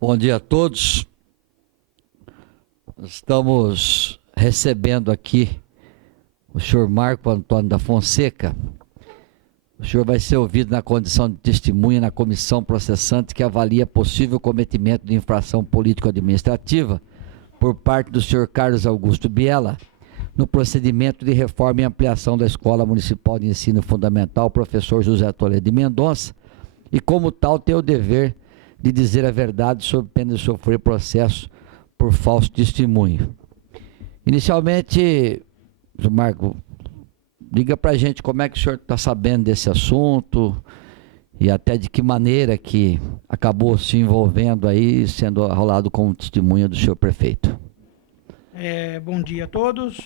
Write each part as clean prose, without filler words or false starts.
Bom dia a todos. Estamos recebendo aqui o senhor Marco Antônio da Fonseca. O senhor vai ser ouvido na condição de testemunha na comissão processante que avalia possível cometimento de infração político-administrativa por parte do senhor Carlos Augusto Biella no procedimento de reforma e ampliação da Escola Municipal de Ensino Fundamental Professor José Toledo de Mendonça e, como tal, tem o dever de dizer a verdade sob pena de sofrer processo por falso testemunho. Inicialmente, Marco, diga para a gente como é que o senhor está sabendo desse assunto e até de que maneira que acabou se envolvendo aí, sendo arrolado como testemunha do senhor prefeito. Bom dia a todos.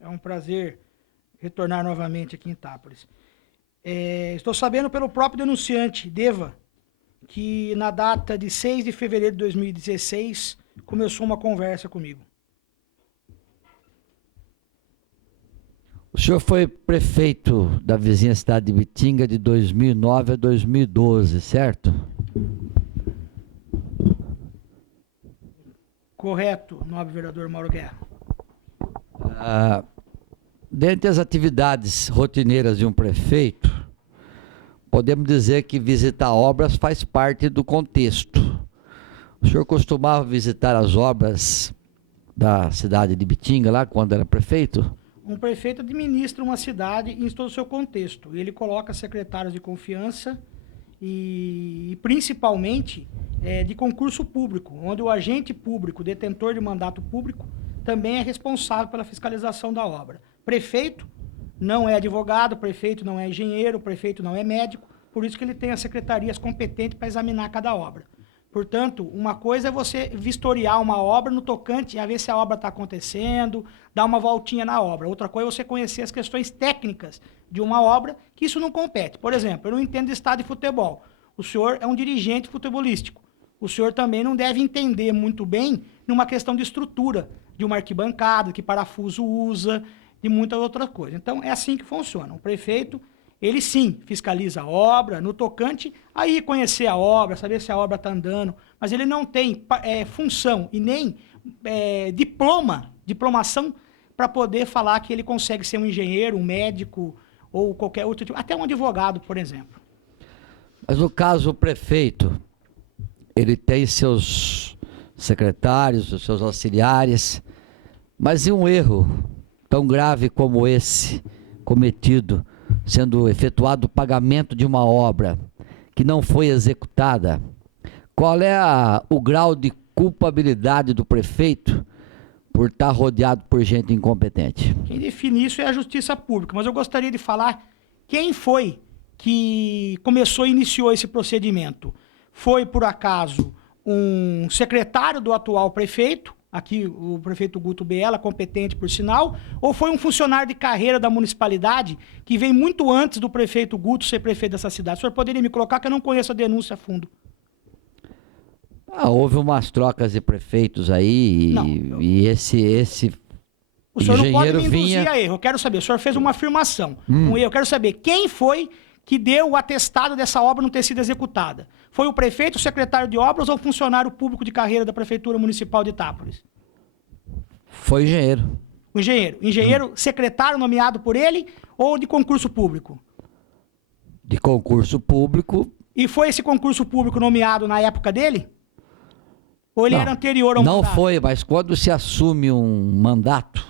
É um prazer retornar novamente aqui em Itápolis. Estou sabendo pelo próprio denunciante, Deva, que na data de 6 de fevereiro de 2016 começou uma conversa comigo. O senhor foi prefeito da vizinha cidade de Bitinga de 2009 a 2012, certo? Correto, nobre vereador Mauro Guerra. Dentre as atividades rotineiras de um prefeito, podemos dizer que visitar obras faz parte do contexto. O senhor costumava visitar as obras da cidade de Bitinga, lá quando era prefeito? Um prefeito administra uma cidade em todo o seu contexto. Ele coloca secretários de confiança e principalmente de concurso público, onde o agente público, detentor de mandato público, também é responsável pela fiscalização da obra. Prefeito não é advogado, prefeito não é engenheiro, prefeito não é médico, por isso que ele tem as secretarias competentes para examinar cada obra. Portanto, uma coisa é você vistoriar uma obra no tocante a ver se a obra está acontecendo, dar uma voltinha na obra. Outra coisa é você conhecer as questões técnicas de uma obra, que isso não compete. Por exemplo, eu não entendo de estádio de futebol. O senhor é um dirigente futebolístico. O senhor também não deve entender muito bem numa questão de estrutura, de uma arquibancada, que parafuso usa, de muita outra coisa. Então, é assim que funciona. O prefeito, ele sim fiscaliza a obra, no tocante aí conhecer a obra, saber se a obra está andando, mas ele não tem função e nem diplomação para poder falar que ele consegue ser um engenheiro, um médico ou qualquer outro tipo, até um advogado, por exemplo. Mas no caso, o prefeito, ele tem seus secretários, os seus auxiliares, mas e um erro tão grave como esse cometido, sendo efetuado o pagamento de uma obra que não foi executada, qual é o grau de culpabilidade do prefeito por estar rodeado por gente incompetente? Quem define isso é a Justiça Pública, mas eu gostaria de falar quem foi que começou e iniciou esse procedimento. Foi, por acaso, um secretário do atual prefeito, aqui o prefeito Guto Biella, competente por sinal, ou foi um funcionário de carreira da municipalidade que veio muito antes do prefeito Guto ser prefeito dessa cidade? O senhor poderia me colocar que eu não conheço a denúncia a fundo? Houve umas trocas de prefeitos aí e esse o senhor não pode engenheiro me induzir vinha... a erro. Eu quero saber, o senhor fez uma afirmação, um erro. Eu quero saber quem foi que deu o atestado dessa obra não ter sido executada. Foi o prefeito, o secretário de obras ou o funcionário público de carreira da Prefeitura Municipal de Itápolis? Foi o engenheiro. O engenheiro. Engenheiro secretário nomeado por ele ou de concurso público? De concurso público. E foi esse concurso público nomeado na época dele? Ou ele era anterior ao mandato? Não foi, mas quando se assume um mandato,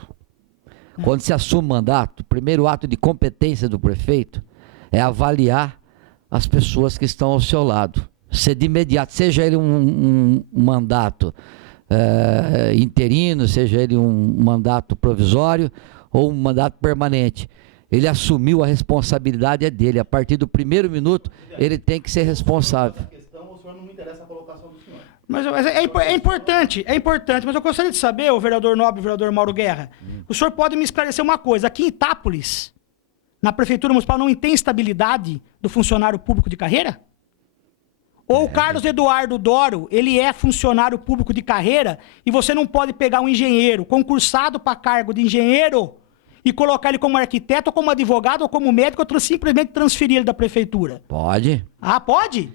quando se assume um mandato, o primeiro ato de competência do prefeito é avaliar as pessoas que estão ao seu lado. Se de imediato, seja ele um mandato interino, seja ele um mandato provisório ou um mandato permanente, ele assumiu a responsabilidade é dele. A partir do primeiro minuto, ele tem que ser responsável. O senhor não me interessa a colocação do senhor. Mas é importante, mas eu gostaria de saber, o vereador nobre, o vereador Mauro Guerra, o senhor pode me esclarecer uma coisa, aqui em Itápolis, na Prefeitura Municipal não tem estabilidade do funcionário público de carreira? Ou o Carlos Eduardo Doro, ele é funcionário público de carreira e você não pode pegar um engenheiro concursado para cargo de engenheiro e colocar ele como arquiteto, ou como advogado, ou como médico, ou simplesmente transferir ele da prefeitura? Pode. Ah, pode?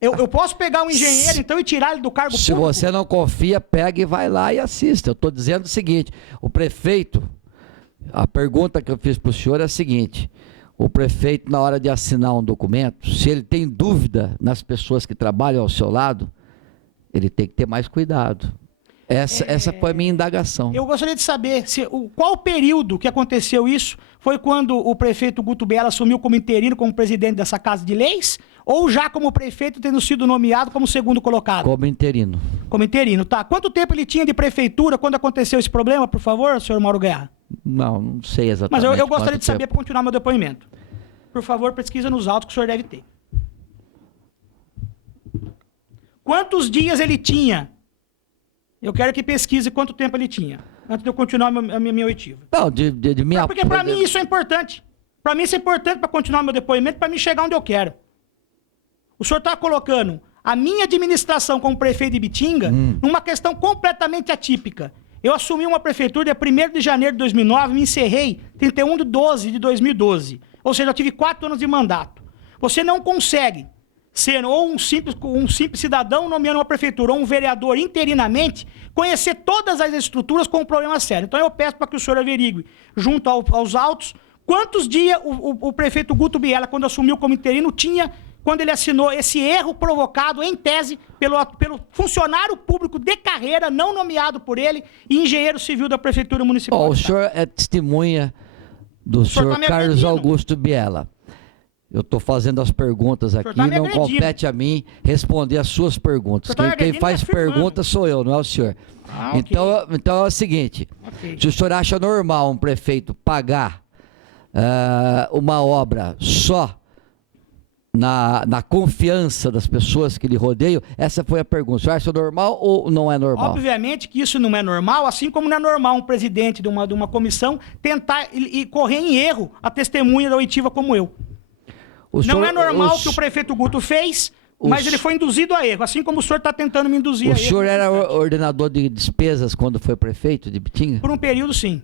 Eu posso pegar um engenheiro, então, e tirar ele do cargo Se público? você não confia, pega e vai lá e assista. Eu estou dizendo o seguinte, o prefeito, a pergunta que eu fiz para o senhor é a seguinte, o prefeito, na hora de assinar um documento, se ele tem dúvida nas pessoas que trabalham ao seu lado, ele tem que ter mais cuidado. Essa foi a minha indagação. Eu gostaria de saber qual período que aconteceu isso. Foi quando o prefeito Guto Biela assumiu como interino, como presidente dessa Casa de Leis? Ou já como prefeito, tendo sido nomeado como segundo colocado? Como interino. Como interino, tá. Quanto tempo ele tinha de prefeitura quando aconteceu esse problema, por favor, senhor Mauro Guerra? Não sei exatamente. Mas eu gostaria quanto de saber tempo. para continuar meu depoimento. Por favor, pesquisa nos autos que o senhor deve ter. Quantos dias ele tinha? Eu quero que pesquise quanto tempo ele tinha, antes de eu continuar a minha oitiva. Não, de minha... Porque para mim isso é importante. Para mim isso é importante para continuar meu depoimento, para me chegar onde eu quero. O senhor está colocando a minha administração como prefeito de Bitinga numa questão completamente atípica. Eu assumi uma prefeitura dia 1º de janeiro de 2009 e me encerrei 31 de 12 de 2012. Ou seja, eu tive 4 anos de mandato. Você não consegue ser ou um simples cidadão nomeando uma prefeitura ou um vereador interinamente, conhecer todas as estruturas com um problema sério. Então eu peço para que o senhor averigue, junto aos autos, quantos dias o prefeito Guto Biela, quando assumiu como interino, tinha quando ele assinou esse erro provocado, em tese, pelo funcionário público de carreira, não nomeado por ele, e engenheiro civil da Prefeitura Municipal. O senhor é testemunha do senhor tá me Carlos agredindo. Augusto Biela. Eu estou fazendo as perguntas aqui, tá me não agredindo. compete a mim responder as suas perguntas. O senhor tá me Quem agredindo faz e afirmando. pergunta sou eu, não é o senhor. Ok. Então é o seguinte, Ok. se o senhor acha normal um prefeito pagar uma obra só na confiança das pessoas que lhe rodeiam, essa foi a pergunta. O senhor acha normal ou não é normal? Obviamente que isso não é normal, assim como não é normal um presidente de uma comissão tentar e correr em erro a testemunha da oitiva como eu. Não é normal o que o prefeito Guto fez, mas ele foi induzido a erro, assim como o senhor está tentando me induzir a O erro. senhor era ordenador de despesas quando foi prefeito de Bitinga? Por um período, sim.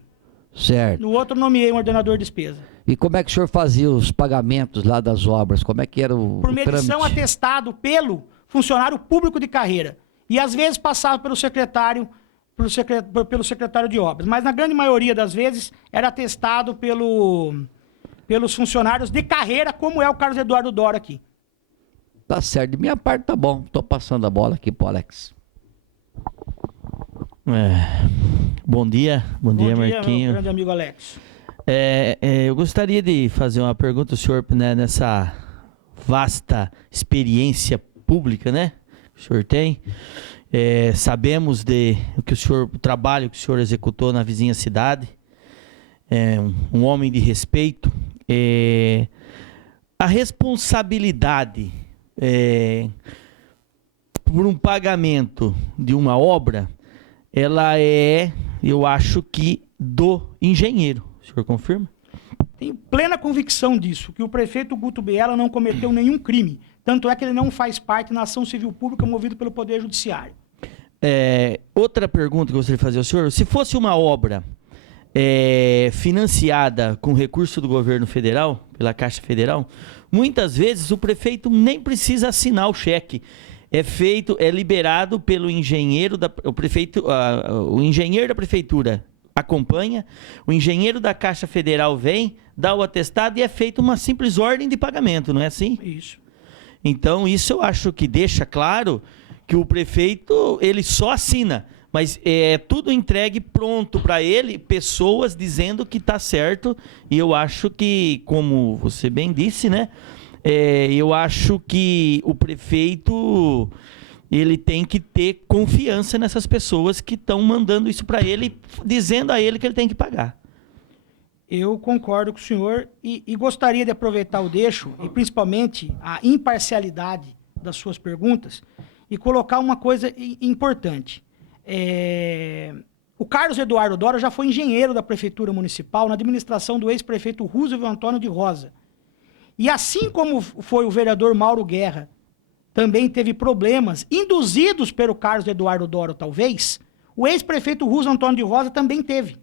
Certo. No outro, nomeei um ordenador de despesa. E como é que o senhor fazia os pagamentos lá das obras? Como é que era Por o medição trâmite? atestado pelo funcionário público de carreira. E às vezes passava pelo secretário de obras. Mas na grande maioria das vezes era atestado pelos funcionários de carreira, como é o Carlos Eduardo Dora aqui. Tá certo, de minha parte tá bom. Tô passando a bola aqui pro Alex. Bom dia, Marquinho. Meu grande amigo Alex. Eu gostaria de fazer uma pergunta ao senhor, né, nessa vasta experiência pública, né, que o senhor tem. Sabemos o trabalho que o senhor executou na vizinha cidade. Um homem de respeito. A responsabilidade por um pagamento de uma obra, ela eu acho que do engenheiro. O senhor confirma? Tenho plena convicção disso, que o prefeito Guto Biela não cometeu nenhum crime. Tanto é que ele não faz parte na ação civil pública movida pelo Poder Judiciário. Outra pergunta que eu gostaria de fazer ao senhor: se fosse uma obra financiada com recurso do governo federal, pela Caixa Federal, muitas vezes o prefeito nem precisa assinar o cheque. É liberado pelo engenheiro, o engenheiro da prefeitura acompanha, o engenheiro da Caixa Federal vem, dá o atestado e é feita uma simples ordem de pagamento, não é assim? Isso. Então isso eu acho que deixa claro que o prefeito, ele só assina, mas é tudo entregue pronto para ele, pessoas dizendo que está certo, e eu acho que, como você bem disse, né? Eu acho que o prefeito, ele tem que ter confiança nessas pessoas que estão mandando isso para ele, dizendo a ele que ele tem que pagar. Eu concordo com o senhor e gostaria de aproveitar o deixo, e principalmente a imparcialidade das suas perguntas, e colocar uma coisa importante. O Carlos Eduardo Dora já foi engenheiro da Prefeitura Municipal na administração do ex-prefeito Roosevelt Antônio de Rosa. E assim como foi o vereador Mauro Guerra, também teve problemas induzidos pelo Carlos Eduardo Dora, talvez, o ex-prefeito Roosevelt Antônio de Rosa também teve.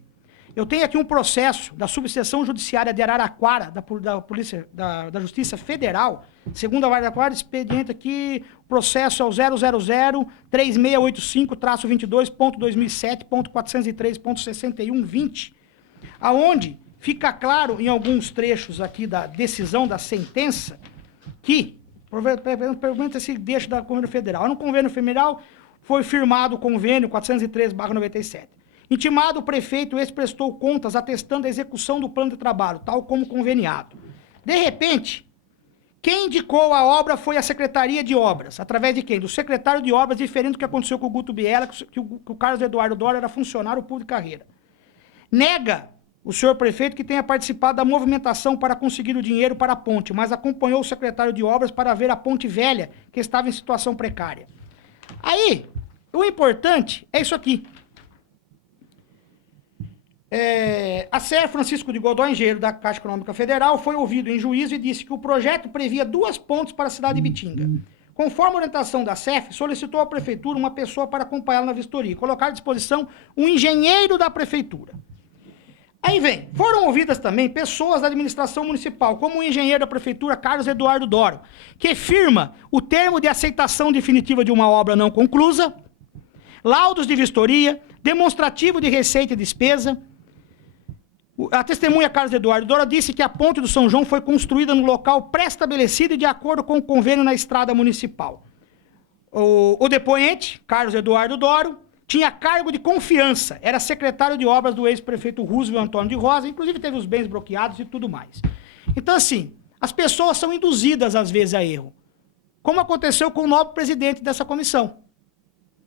Eu tenho aqui um processo da subseção judiciária de Araraquara, da Justiça Federal, Segunda vara da quarta, expediente aqui, processo é o 000-3685-22.2007.403.6120, aonde fica claro em alguns trechos aqui da decisão da sentença que, provavelmente esse deixo da Convênio Federal. No Convênio Federal foi firmado o convênio 403/97. Intimado, o prefeito prestou contas atestando a execução do plano de trabalho, tal como conveniado. De repente, quem indicou a obra foi a Secretaria de Obras. Através de quem? Do secretário de Obras, diferente do que aconteceu com o Guto Biela, que o Carlos Eduardo Dório era funcionário público de carreira. Nega o senhor prefeito que tenha participado da movimentação para conseguir o dinheiro para a ponte, mas acompanhou o secretário de Obras para ver a ponte velha, que estava em situação precária. Aí, o importante é isso aqui. A Sr. Francisco de Godoy, engenheiro da Caixa Econômica Federal, foi ouvido em juízo e disse que o projeto previa 2 pontes para a cidade de Bitinga. Conforme a orientação da CEF, solicitou à Prefeitura uma pessoa para acompanhá-la na vistoria e colocar à disposição um engenheiro da Prefeitura. Aí vem, foram ouvidas também pessoas da administração municipal, como o engenheiro da Prefeitura, Carlos Eduardo Dório, que firma o termo de aceitação definitiva de uma obra não conclusa, laudos de vistoria, demonstrativo de receita e despesa. A testemunha Carlos Eduardo Dório disse que a ponte do São João foi construída no local pré-estabelecido e de acordo com o convênio na estrada municipal. O depoente, Carlos Eduardo Dório, tinha cargo de confiança, era secretário de obras do ex-prefeito Roosevelt Antônio de Rosa, inclusive teve os bens bloqueados e tudo mais. Então, assim, as pessoas são induzidas, às vezes, a erro, como aconteceu com o novo presidente dessa comissão,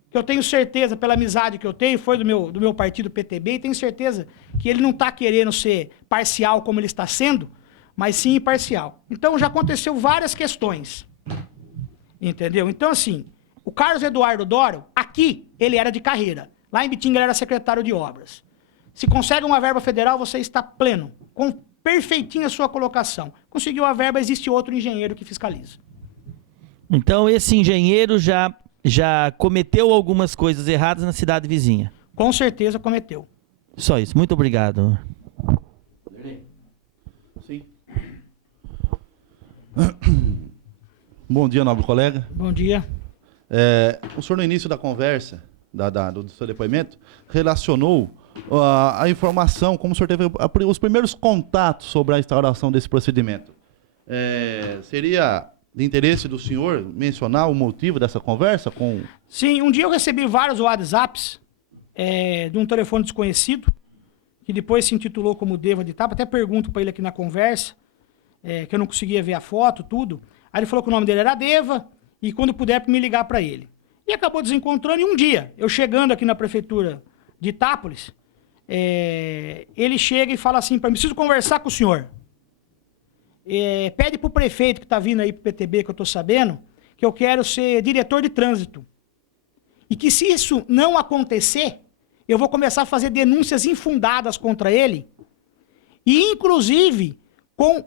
que eu tenho certeza, pela amizade que eu tenho, foi do meu partido PTB, e tenho certeza que ele não está querendo ser parcial como ele está sendo, mas sim imparcial. Então, já aconteceu várias questões, entendeu? Então, assim, o Carlos Eduardo Dório, aqui, ele era de carreira. Lá em Bitinga, ele era secretário de obras. Se consegue uma verba federal, você está pleno, com perfeitinha a sua colocação. Conseguiu a verba, existe outro engenheiro que fiscaliza. Então, esse engenheiro já cometeu algumas coisas erradas na cidade vizinha. Com certeza cometeu. Só isso. Muito obrigado. Sim. Bom dia, nobre colega. Bom dia. O senhor, no início da conversa, do seu depoimento, relacionou a informação, como o senhor teve os primeiros contatos sobre a instauração desse procedimento. Seria de interesse do senhor mencionar o motivo dessa conversa com... Sim, um dia eu recebi vários WhatsApps de um telefone desconhecido, que depois se intitulou como Deva de Tapa. Até pergunto para ele aqui na conversa, que eu não conseguia ver a foto, tudo. Aí ele falou que o nome dele era Deva, e quando puder me ligar para ele. E acabou desencontrando, e um dia, eu chegando aqui na prefeitura de Itápolis, ele chega e fala assim para mim: preciso conversar com o senhor. Pede para o prefeito que está vindo aí para o PTB, que eu estou sabendo, que eu quero ser diretor de trânsito. E que se isso não acontecer, eu vou começar a fazer denúncias infundadas contra ele, e inclusive com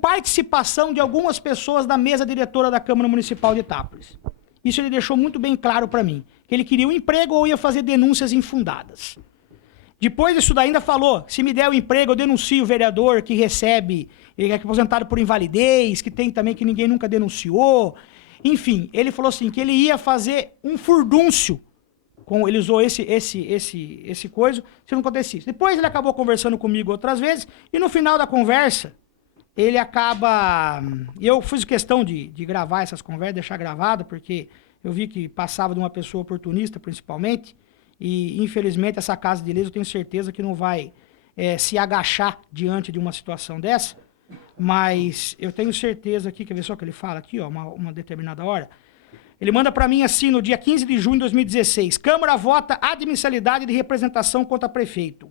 participação de algumas pessoas da mesa diretora da Câmara Municipal de Itápolis. Isso ele deixou muito bem claro para mim, que ele queria um emprego ou ia fazer denúncias infundadas. Depois disso daí ainda falou, se me der o emprego eu denuncio o vereador que recebe, ele é aposentado por invalidez, que tem também que ninguém nunca denunciou. Enfim, ele falou assim, que ele ia fazer um furdúncio, ele usou esse coisa, se não acontecesse. Depois ele acabou conversando comigo outras vezes, e no final da conversa, ele acaba... Eu fiz questão de gravar essas conversas, deixar gravado, porque eu vi que passava de uma pessoa oportunista, principalmente, e infelizmente essa casa de leis eu tenho certeza que não vai se agachar diante de uma situação dessa, mas eu tenho certeza aqui, quer ver só o que ele fala aqui, ó, uma determinada hora. Ele manda para mim assim, no dia 15 de junho de 2016, Câmara vota admissalidade de representação contra prefeito.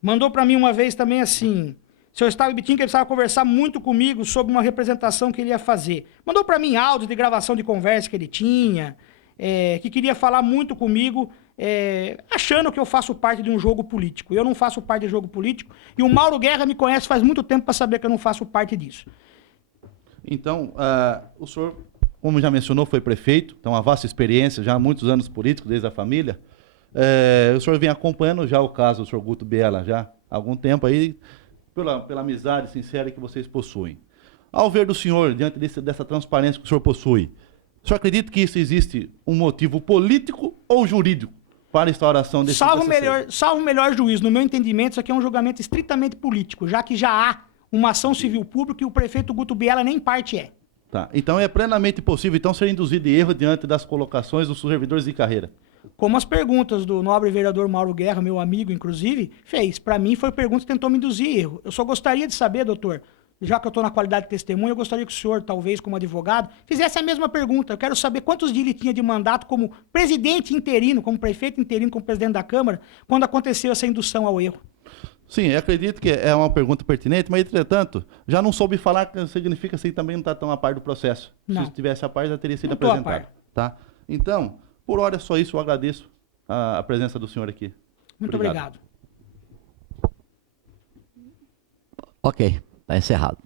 Mandou para mim uma vez também assim, o senhor estava em Bitinga, ele precisava conversar muito comigo sobre uma representação que ele ia fazer. Mandou para mim áudios de gravação de conversa que ele tinha, que queria falar muito comigo, achando que eu faço parte de um jogo político. Eu não faço parte de jogo político, e o Mauro Guerra me conhece faz muito tempo para saber que eu não faço parte disso. Então, o senhor, como já mencionou, foi prefeito, então uma vasta experiência, já há muitos anos políticos, desde a família. O senhor vem acompanhando já o caso do senhor Guto Biela já há algum tempo aí, pela amizade sincera que vocês possuem. Ao ver do senhor, diante dessa transparência que o senhor possui, o senhor acredita que isso existe um motivo político ou jurídico para a instauração desse Salvo TCC? salvo melhor juízo, no meu entendimento, isso aqui é um julgamento estritamente político, já que já há uma ação civil pública e o prefeito Guto Biela nem parte é. Tá. Então é plenamente possível então, ser induzido de erro diante das colocações dos servidores de carreira. Como as perguntas do nobre vereador Mauro Guerra, meu amigo, inclusive, fez. Para mim, foi pergunta que tentou me induzir erro. Eu só gostaria de saber, doutor, já que eu estou na qualidade de testemunha, eu gostaria que o senhor, talvez, como advogado, fizesse a mesma pergunta. Eu quero saber quantos dias ele tinha de mandato como presidente interino, como prefeito interino, como presidente da Câmara, quando aconteceu essa indução ao erro. Sim, eu acredito que é uma pergunta pertinente, mas, entretanto, já não soube falar, que significa assim também não está tão a par do processo. Não. Se estivesse a par, já teria sido Não tô a apresentado. par. Tá? Então, por hora é só isso, eu agradeço a presença do senhor aqui. Muito obrigado. Ok, está encerrado.